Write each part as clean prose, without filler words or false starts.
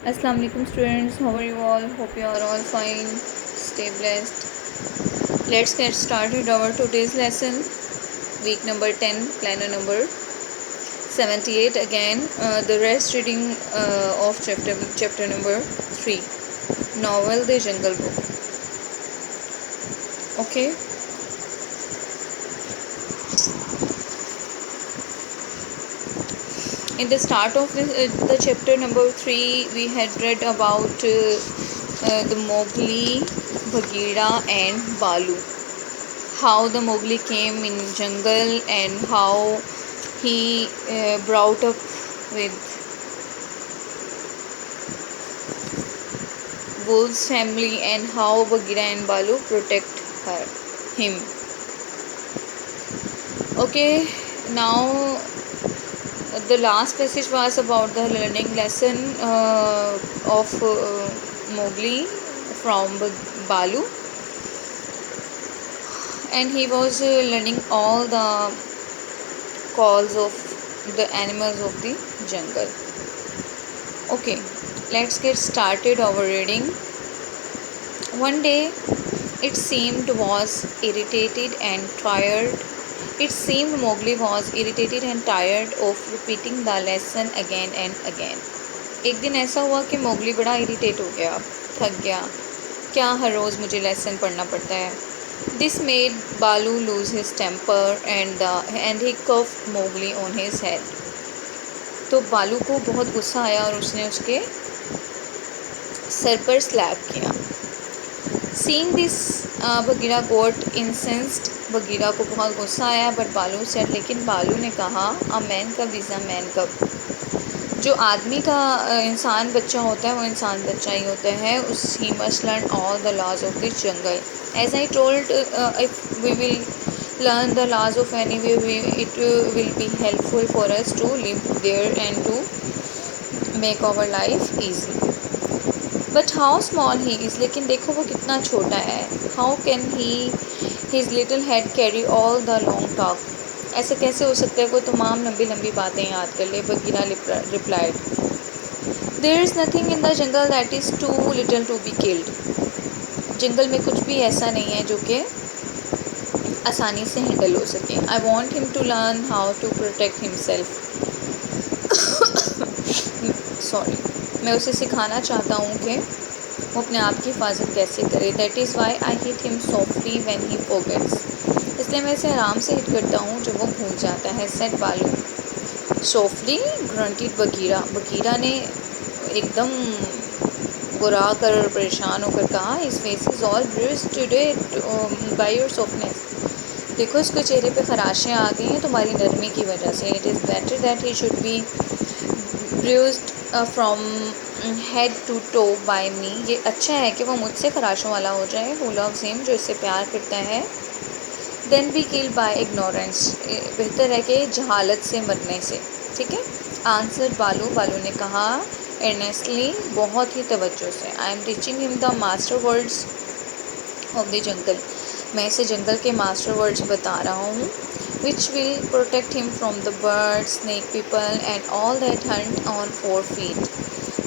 Assalamu alaikum students, how are you all? Hope you are all fine. Stay blessed. Let's get started our today's lesson. Week number 10, planner number 78 again. The rest reading of chapter number 3. Novel The Jungle Book. Okay. In the start of the chapter number 3, we had read about the Mowgli, Bagheera and Balu. How the Mowgli came in jungle and how he brought up with Wolf's family and how Bagheera and Balu protect him. Okay, now the last passage was about the learning lesson of Mowgli from Balu, and he was learning all the calls of the animals of the jungle. Okay, let's get started our reading. One day it seemed was irritated and tired. It seemed Mowgli was irritated and tired of repeating the lesson again and again. एक दिन ऐसा हुआ कि Mowgli बड़ा irritate हो गया, थक गया. क्या हर रोज़ मुझे लेसन पढ़ना पड़ता है. This made Balu lose his temper and he cuffed Mowgli on his head. तो बालू को बहुत गुस्सा आया और उसने उसके सर पर स्लैप किया. Seeing this, Bagheera got incensed. Bagheera को बहुत गुस्सा आया. बट बालू सेड, लेकिन बालू ने कहा, अ मैन कब इज़ अ मैन कब. जो आदमी का इंसान बच्चा होता है वो इंसान बच्चा ही होता है. He must learn all the laws of this jungle. As I told, if we will learn the laws of anyway, it will be helpful for us to live there and to make our life easy. But how small he is. लेकिन देखो वो कितना छोटा है. How can his little head carry all the long talk. ऐसे कैसे हो सकता है कोई तमाम लंबी लंबी बातें याद कर ले. Bagheera replied, there is nothing in the jungle that is too little to be killed. जंगल में कुछ भी ऐसा नहीं है जो कि आसानी से हैंडल हो सके. I want him to learn how to protect himself. Sorry, मैं उसे सिखाना चाहता हूँ कि वो अपने आप की हिफाजत कैसे करे. That is why I hit him softly when he forgets. इसलिए मैं इसे आराम से हिट करता हूँ जब वो भूल जाता है. सेड बालू. Softly granted Bagheera. बगीरा ने एकदम बुरा कर परेशान होकर कहा, इस face is all bruised today by your softness. देखो इसके चेहरे पे खराशें आ गई हैं तुम्हारी नरमी की वजह से. It is better that he should be bruised from head to toe by me. ये अच्छा है कि वो मुझसे खराशों वाला हो जाए. हु लव्स हिम, जो इससे प्यार करता है. Then be killed by ignorance. बेहतर है कि जहालत से मरने से. ठीक है. आंसर बालू. बालू ने कहा एर्नेस्टली, बहुत ही तवज्जो से. I am teaching him the master words of the जंगल. मैं इसे जंगल के मास्टर वर्ड्स बता रहा हूँ. Which will protect him from the birds, snake people and all that Hunt on 4 feet.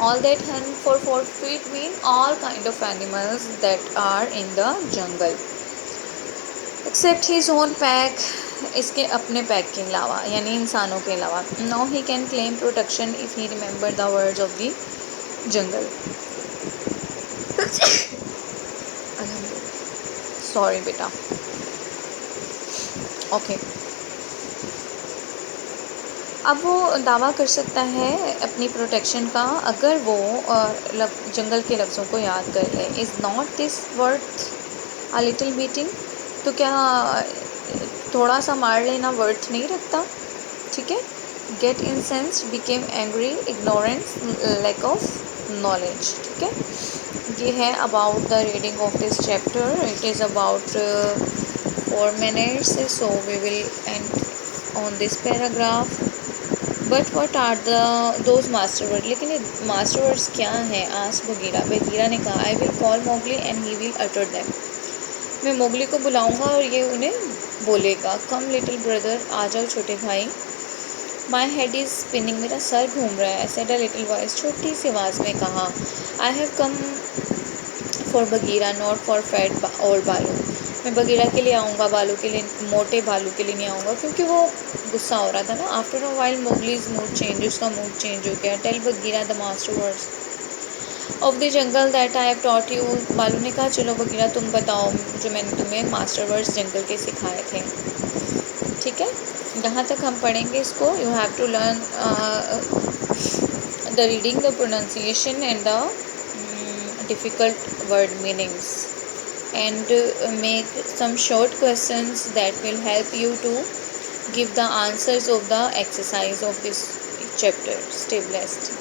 All that hunt for 4 feet mean all kind of animals that are in the jungle except his own pack. इसके अपने pack के अलावा यानी इंसानों के अलावा. Now he can claim protection if he remember the words of the jungle. Sorry बेटा. Okay. अब वो दावा कर सकता है अपनी प्रोटेक्शन का अगर वो जंगल के लफ्ज़ों को याद कर ले. Is not this worth a little beating. तो क्या थोड़ा सा मार लेना वर्थ नहीं रखता. ठीक है. Get incensed, became angry, ignorance, lack of knowledge. ठीक है. ये है about the reading of this chapter. It is about 4 minutes, so we will end on this paragraph. But what are those master word. लेकिन ये master words क्या हैं. Ask Bagheera. Bagheera ने कहा, I will call Mowgli and he will utter them. मैं Mowgli को बुलाऊंगा और ये उन्हें बोलेगा. कम लिटिल ब्रदर, आ जाओ छोटे भाई. माई हेड इज़ स्पिनिंग, मेरा सर घूम रहा है, सेड अ लिटिल वॉइस, छोटी सी आवाज़ में कहा। I have come for Bagheera not for fat और बालू, मैं बगीरा के लिए आऊँगा, बालू के लिए, मोटे बालू के लिए नहीं आऊँगा, क्योंकि वो गुस्सा हो रहा था ना। After a while Mowgli's mood change, उसका मूड चेंज हो गया। Tell Bagheera the master words of the jungle that I have taught you, Baloo ने कहा चलो बगीरा तुम बताओ जो मैंने तुम्हें मास्टर वर्ड्स जंगल के सिखाए थे। ठीक है, यहाँ तक हम पढ़ेंगे इसको। You have to learn the reading, the pronunciation and the difficult word meanings, and make some short questions that will help you to give the answers of the exercise of this chapter. Stay blessed.